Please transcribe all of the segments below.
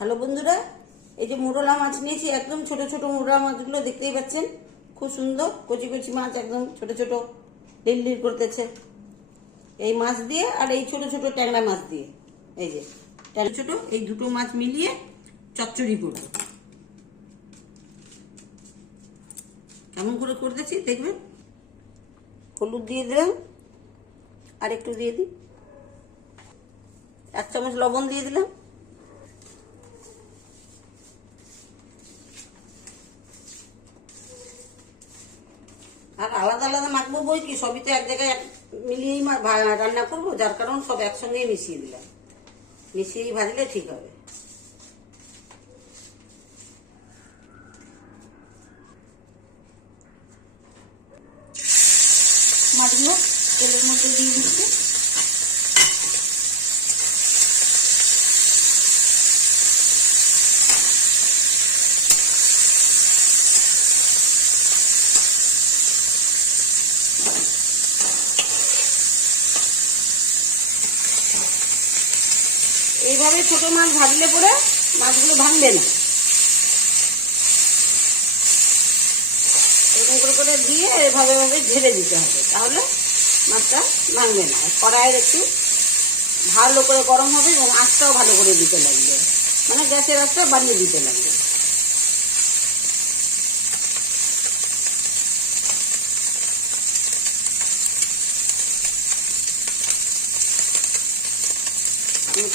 Hello বন্ধুরা, এই যে মোরলা মাছ নিয়েছি, একদম ছোট ছোট মোরলা মাছগুলো দেখতেই পাচ্ছেন, খুব সুন্দর কচি কচি মাছ, একদম ছোট ছোট লিল করতেছে। এই মাছ দিয়ে আর এই ছোট ছোট ট্যাংরা মাছ দিয়ে, এই যে ছোট এই দুটো মাছ মিলিয়ে চচ্চড়ি করবো। কেমন করে করতেছি দেখবেন। হলুদ দিয়ে দিলাম, আর একটু দিয়ে দিই, 1 চামচ লবণ দিয়ে দিলাম, আর আলাদা আলাদা মাখবো বই কি, সবই তো এক জায়গায় মিলিয়েই রান্না করবো, যার কারণ সব একসঙ্গেই মিশিয়ে দিলাম। মিশিয়েই ভাজলে ঠিক হবে। মাছগুলো তেলের মধ্যে দিয়ে দিচ্ছি। এইভাবে ছোট মাছ ভাজলে পরে মাছগুলো ভাঙবে না। এরকম করে করে দিয়ে এভাবে ভাবে ঝেড়ে দিতে হবে, তাহলে মাছটা ভাঙবে না। কড়াইয়ের একটু ভালো করে গরম হবে এবং আঁচটাও ভালো করে দিতে লাগবে, মানে গ্যাসের আঁচটা বাড়িয়ে দিতে লাগবে।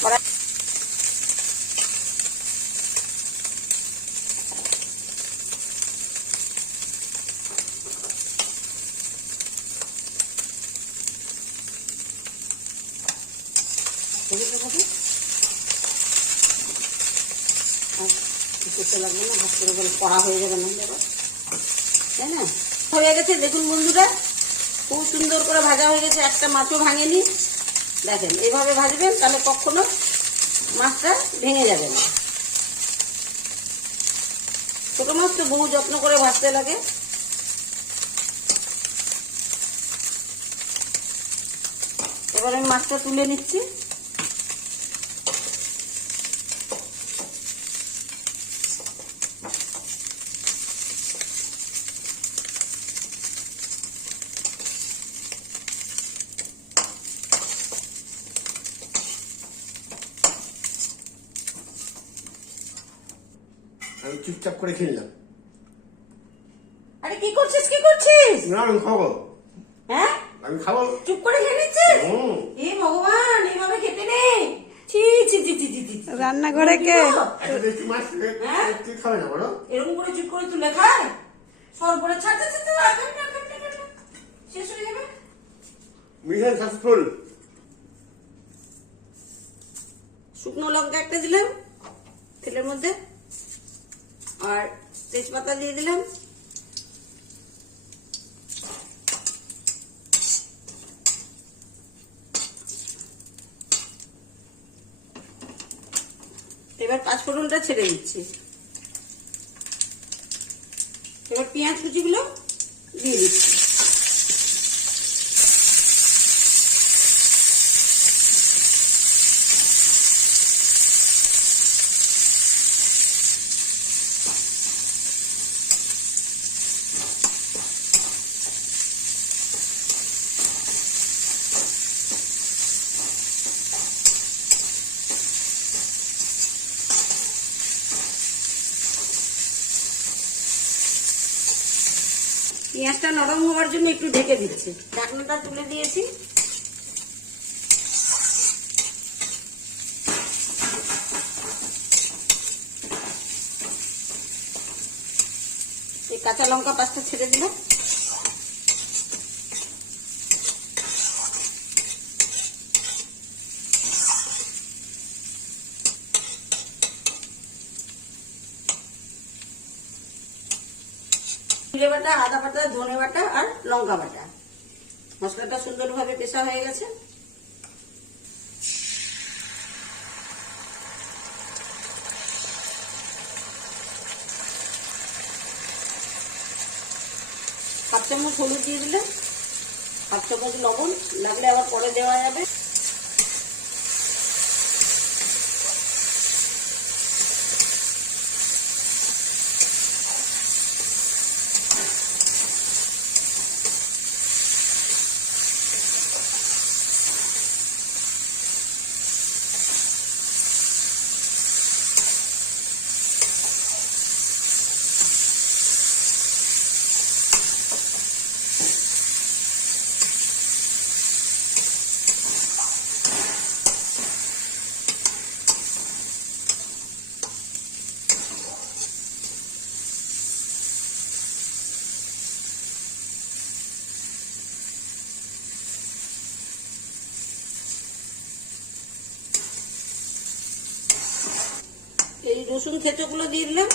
কড়াই করতে লাগবে না, ভাত করে বলে কড়া হয়ে যাবে না, তাই না? হয়ে গেছে দেখুন বন্ধুরা, খুব সুন্দর করে ভাজা হয়ে গেছে, একটা মাছও ভাঙেনি। দেখেন এইভাবে ভাজবেন, তাহলে কখনো মাছটা ভেঙে যাবে না। ছোট মাছ তো বহু যত্ন করে ভাজতে লাগে। এবার আমি মাছটা তুলে নিচ্ছি। আমি চুপচাপ করে খেললাম। আরে কি করছিস, কি করছিস? না আমি খাবো। হ্যাঁ আমি খাবো। চুপ করে খেয়ে নিচ্ছিস? এ ভগবান, এইভাবে খেতে নেই। ছি ছি ছি ছি ছি। রান্নাঘরে কে? এত বেশি মাছ তুই খাবে না বলো? এরকম করে চুপ করে তুলে খায়? সর করে ছাড়তে ছাড়তে শেষ হয়ে যাবে। Mission successful. শুকনো লঙ্কা একটা দিলাম তেলের মধ্যে, আর তেজপাতা দিয়ে দিলাম, এবার 5 ফোড়নটা ছেড়ে দিচ্ছি। এবার পেঁয়াজ কুচিগুলো দিয়ে দিচ্ছি। পেঁয়াজটা নরম হওয়ার জন্য একটু ঢেকে দিচ্ছি। ঢাকনাটা তুলে দিয়েছি। এই কাঁচা লঙ্কা 5টা ছেড়ে দিলাম। জিরে বাটা, আদা বাটা, ধনে বাটা আর লঙ্কা বাটা, মশলাটা সুন্দরভাবে পেশা হয়ে গেছে। হাফ চামচ হলুদ দিয়ে দিলাম, হাফ চামচ লবণ, লাগলে আবার পরে দেওয়া যাবে। এই রসুন থেঁচোগুলো দিয়ে দিলাম।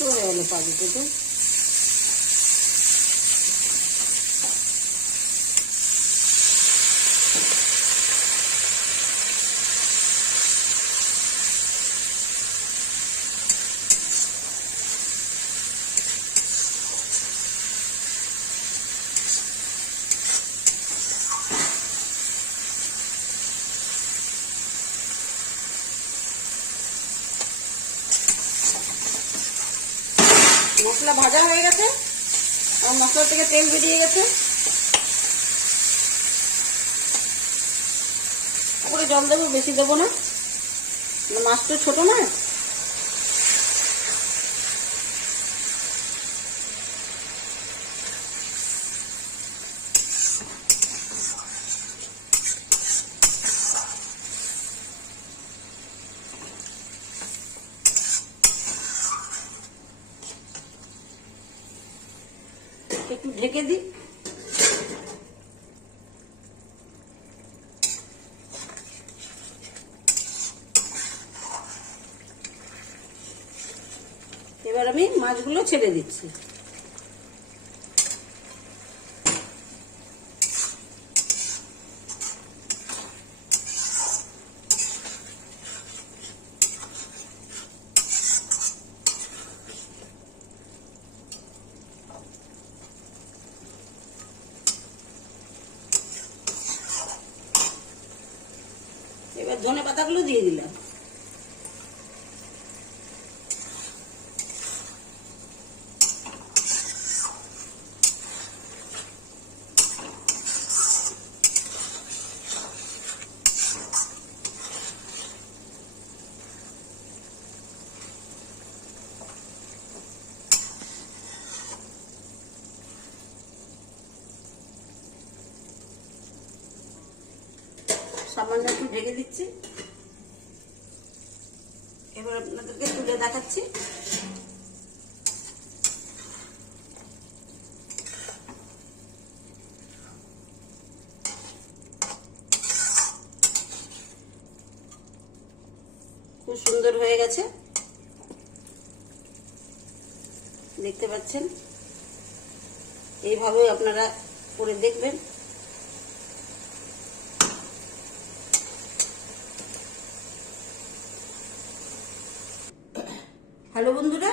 হয়ে গেল পাখিতে তো। মশলা ভাজা হয়ে গেছে, আর মশলা থেকে তেল বেরিয়ে গেছে। তারপরে জল দেবো, বেশি দেবো না, মাছ তো ছোট না। একটু ঢেকে দিই। এবার আমি মাছগুলো ছেড়ে দিচ্ছি। এবার ধনে পাতাগুলো দিয়ে দিলাম। সামান্য একটু ঢেকে দিচ্ছি। এবার আপনাদেরকে তুলে দেখাচ্ছি। খুব সুন্দর হয়ে গেছে, দেখতে পাচ্ছেন। এইভাবে আপনারা করে দেখবেন। হ্যালো বন্ধুরা,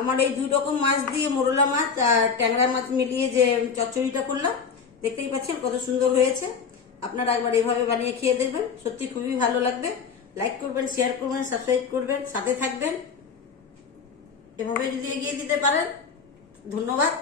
আমার এই দুই রকম মাছ দিয়ে মোরলা মাছ আর ট্যাংরা মাছ মিলিয়ে যে চচ্চড়িটা করলাম, দেখতেই পাচ্ছেন কত সুন্দর হয়েছে। আপনারা একবার এইভাবে বানিয়ে খেয়ে দেখবেন, সত্যি খুবই ভালো লাগবে। লাইক করবেন, শেয়ার করবেন, সাবস্ক্রাইব করবেন, সাথে থাকবেন। এভাবে যদি এগিয়ে দিতে পারেন, ধন্যবাদ।